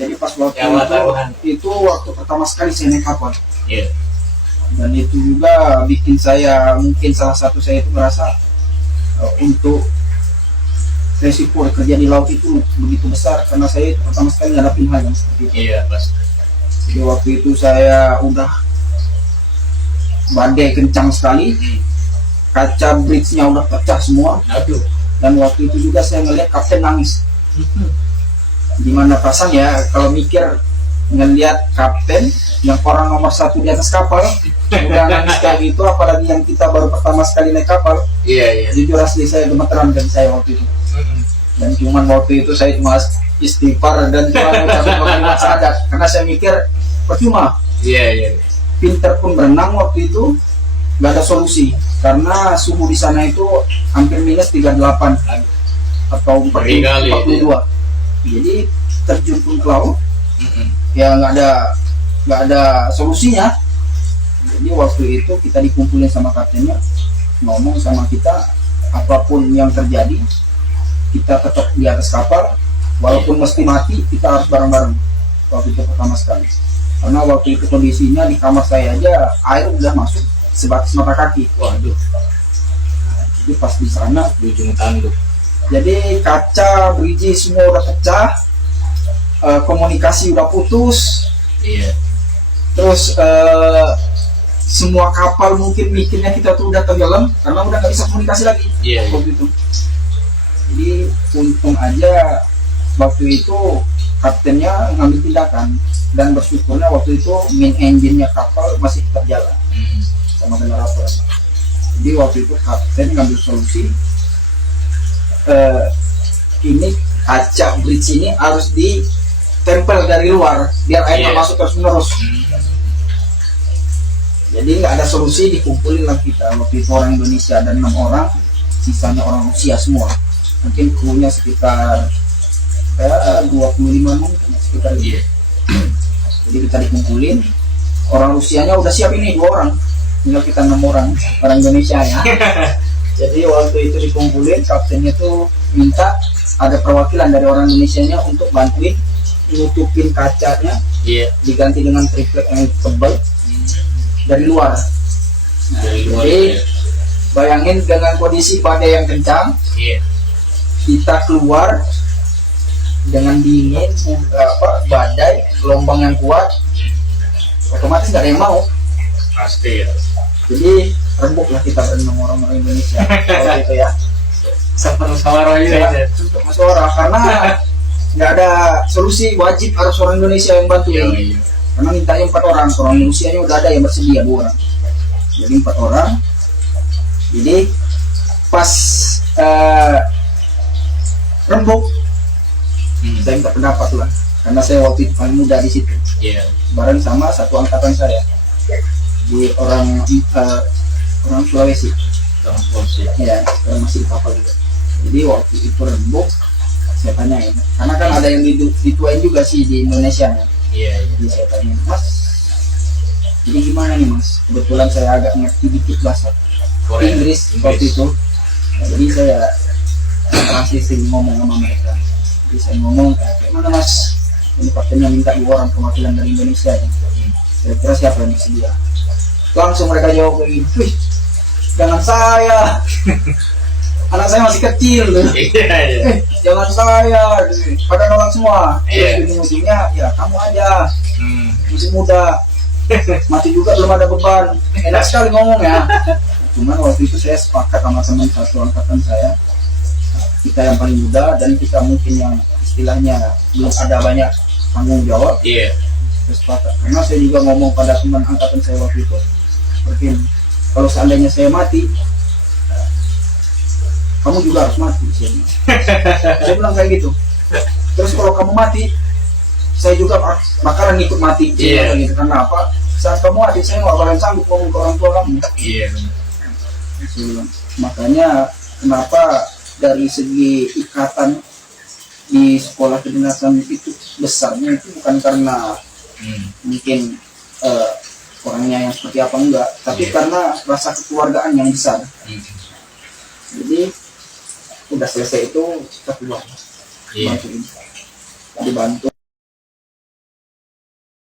Jadi pas waktu itu waktu pertama sekali saya naik kapal. Iya. Dan itu juga bikin saya, mungkin salah satu saya itu merasa untuk resiko kerja di laut itu begitu besar, karena saya pertama sekali ngadapin hal yang seperti itu. Iya, pasti. Jadi waktu itu saya udah badai kencang sekali, kaca bridge-nya udah pecah semua. Aduh. Dan waktu itu juga saya ngeliat kapten nangis. Gimana perasaan ya kalau mikir ngeliat kapten yang orang nomor 1 di atas kapal udah nangis kayak gitu, apalagi yang kita baru pertama sekali naik kapal. Iya. Jujur asli saya gemeteran dan saya waktu itu. Dan cuman waktu itu saya cuma istighfar dan cuma mengucapkan kalimat syahadat, karena saya mikir percuma. Iya. Pinter pun berenang waktu itu nggak ada solusi, karena suhu di sana itu hampir minus 38 atau 42. Jadi terjun pun ke laut ya nggak ada solusinya. Jadi waktu itu kita dikumpulin sama kaptennya, ngomong sama kita apapun yang terjadi kita tetap di atas kapal, walaupun mesti mati kita harus bareng-bareng. Waktu itu pertama sekali, karena waktu itu kondisinya di kamar saya aja air udah masuk sebatas mata kaki. Waduh. Jadi pas di sana Di ujung tanduk. jadi kaca bridge semua udah pecah, komunikasi udah putus. Iya. Terus semua kapal mungkin mikirnya kita tuh udah tenggelam karena udah nggak bisa komunikasi lagi. Iya. Waktu itu. Jadi untung aja waktu itu kaptennya ngambil tindakan, dan bersyukurnya waktu itu main engine-nya kapal masih tetap jalan sama generator. Jadi waktu itu kapten ngambil solusi, ini kaca bridge ini harus ditempel dari luar biar air masuk terus menerus. Jadi nggak ada solusi, dikumpulin lah kita. Waktu itu orang Indonesia dan 6 orang, sisanya orang Rusia semua. Mungkin krunya sekitar 25 mungkin sekitar gitu. Jadi kita dikumpulin, orang Rusianya udah siap ini 2 orang, tinggal kita 6 orang Indonesia ya. Jadi waktu itu dikumpulin, kaptennya tuh minta ada perwakilan dari orang Indonesianya untuk bantuin nutupin kacanya, diganti dengan triplek yang tebal dari luar. Nah, jadi bayangin dengan kondisi badai yang kencang, kita keluar dengan dingin, badai, gelombang yang kuat, otomatis nggak ada yang mau. Pasti ya. Jadi rembuk lah kita berenam orang Indonesia kalau gitu ya. Musyawarah ya. Untuk musyawarah, karena nggak ada solusi, wajib harus orang Indonesia yang bantu. Karena mintanya 4 orang Indonesia-nya udah ada yang bersedia 2 orang. Jadi 4 orang. Jadi pas rembuk, saya minta pendapat lah, karena saya waktu itu paling muda di situ. Bareng sama satu angkatan saya, di orang Sulawesi. Ya, sekarang masih di kapal juga. Jadi waktu itu rembuk, saya tanyain, karena kan ada yang dituain juga sih di Indonesia. Jadi saya tanya, Mas, jadi gimana nih Mas? Kebetulan saya agak ngerti dikit bahasa Inggris waktu itu. Jadi saya transisi ngomong sama mereka. Jadi saya ngomong, kayak mana Mas? Ini kaptennya minta 2 orang perwakilan dari Indonesia ya. Kira-kira siapa yang bersedia? Langsung mereka jawab kayak gitu, wih, jangan saya. Anak saya masih kecil loh. Jangan saya. Pada nolak semua. Terus ujung-ujungnya, ya kamu aja. Masih muda. Mati juga belum ada beban. Enak sekali ngomong ya. Cuman waktu itu saya sepakat sama teman satu angkatan saya, kita yang paling muda dan kita mungkin yang istilahnya belum ada banyak tanggung jawab. Saya sepakat. Karena saya juga ngomong pada teman angkatan saya waktu itu, seperti kalau seandainya saya mati, kamu juga harus mati. Saya bilang kayak gitu. Terus kalau kamu mati, saya juga bakalan ikut mati. Gitu. Karena apa? Saat kamu mati, saya nggak bakalan sanggup ngomong ke orang tua kamu. Makanya kenapa dari segi ikatan di sekolah kedinasan itu besarnya itu bukan karena mungkin orangnya yang seperti apa enggak, tapi karena rasa kekeluargaan yang besar. Jadi udah selesai itu kita keluar, dibantu.